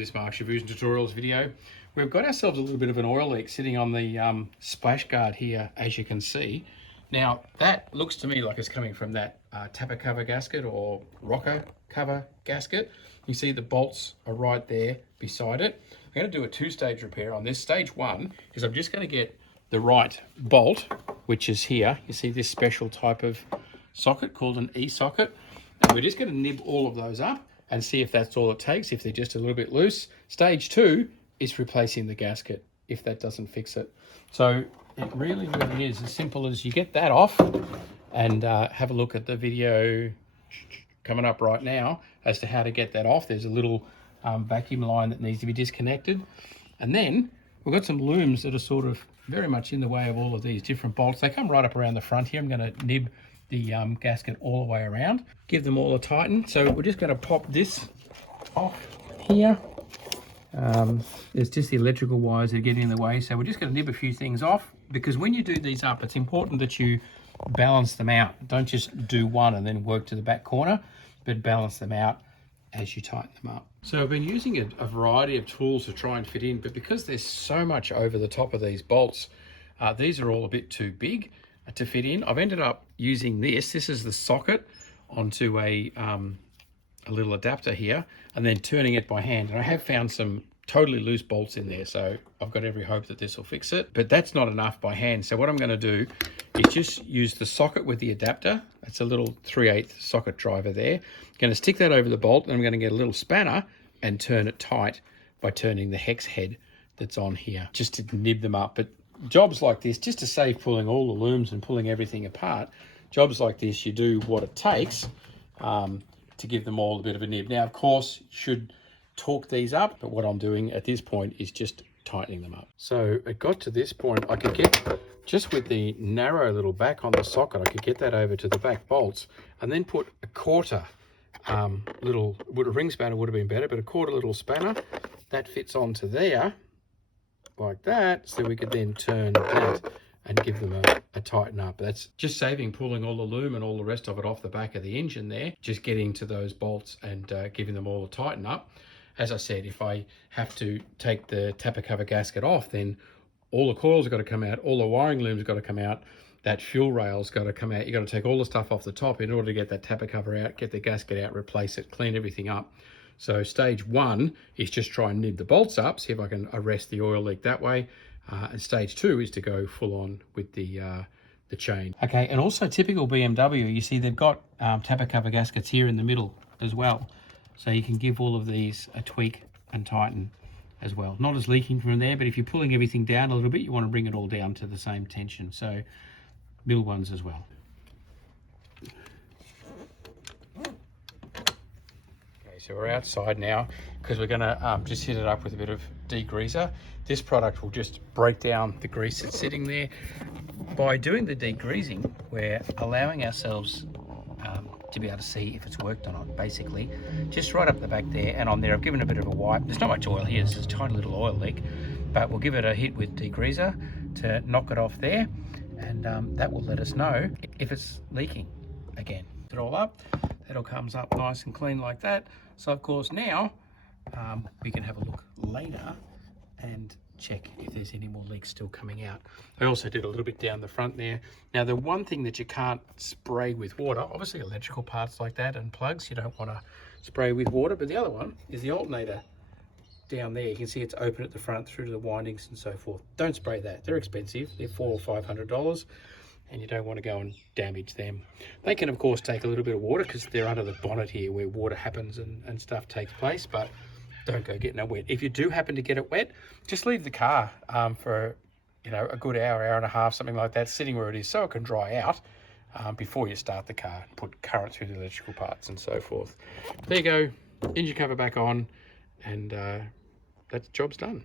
this Mark's Reviews and Tutorials video. We've got ourselves a little bit of an oil leak sitting on the splash guard here, as you can see. Now that looks to me like it's coming from that Tappet cover gasket or rocker cover gasket. You see the bolts are right there beside it. I'm going to do a two-stage repair on this. Stage one is I'm just going to get the right bolt, which is here. You see this special type of socket called an E-socket. And we're just going to nib all of those up and see if that's all it takes, if they're just a little bit loose. Stage two is replacing the gasket if that doesn't fix it. So it really is as simple as you get that off and have a look at the video coming up right now as to how to get that off. There's a little vacuum line that needs to be disconnected. And then we've got some looms that are sort of very much in the way of all of these different bolts. They come right up around the front here. I'm going to nib the gasket all the way around, give them all a tighten. So we're just going to pop this off here. There's just the electrical wires that are getting in the way, so we're just going to nib a few things off, because when you do these up, it's important that you balance them out. Don't just do one and then work to the back corner, but balance them out as you tighten them up. So I've been using a variety of tools to try and fit in, but because there's so much over the top of these bolts, these are all a bit too big to fit in. I've ended up using this. This is the socket onto a little adapter here, and then turning it by hand. And I have found some totally loose bolts in there, so I've got every hope that this will fix it. But that's not enough by hand. So what I'm going to do is just use the socket with the adapter. That's a little 3/8 socket driver there. I'm going to stick that over the bolt, and I'm going to get a little spanner and turn it tight by turning the hex head that's on here, just to nib them up. But jobs like this, just to save pulling all the looms and pulling everything apart, jobs like this, you do what it takes to give them all a bit of a nib. Now, of course, you should torque these up, but what I'm doing at this point is just tightening them up. So it got to this point, I could get, just with the narrow little back on the socket, I could get that over to the back bolts and then put a quarter little, a ring spanner would have been better, but a quarter little spanner that fits onto there like that, so we could then turn that and give them a tighten up. That's just saving pulling all the loom and all the rest of it off the back of the engine there, just getting to those bolts and giving them all a tighten up. As I said, if I have to take the Tappet cover gasket off, then all the coils have got to come out, all the wiring looms have got to come out, that fuel rail's got to come out. You've got to take all the stuff off the top in order to get that Tappet cover out, get the gasket out, replace it, clean everything up. So stage one is just try and nib the bolts up, see if I can arrest the oil leak that way. And stage two is to go full on with the chain. Okay, and also typical BMW, you see they've got Tappet cover gaskets here in the middle as well. So you can give all of these a tweak and tighten as well. Not as leaking from there, but if you're pulling everything down a little bit, you want to bring it all down to the same tension. So middle ones as well. So we're outside now because we're going to just hit it up with a bit of degreaser. This product will just break down the grease that's sitting there. By doing the degreasing, we're allowing ourselves to be able to see if it's worked or not, basically. Just right up the back there and on there, I've given a bit of a wipe. There's not much oil here, it's just a tiny little oil leak, but we'll give it a hit with degreaser to knock it off there, and that will let us know if it's leaking again. It all up, that all comes up nice and clean like that. So of course now we can have a look later and check if there's any more leaks still coming out. I also did a little bit down the front there. Now the one thing that you can't spray with water, obviously electrical parts like that and plugs, you don't want to spray with water, but the other one is the alternator down there. You can see it's open at the front through to the windings and so forth. Don't spray that, they're expensive, they're $400 or $500. And you don't want to go and damage them. They can of course take a little bit of water because they're under the bonnet here where water happens and stuff takes place, but don't go getting it wet. If you do happen to get it wet, just leave the car for a good hour, hour and a half, something like that, sitting where it is so it can dry out before you start the car, put current through the electrical parts and so forth. There you go, engine cover back on, and that job's done.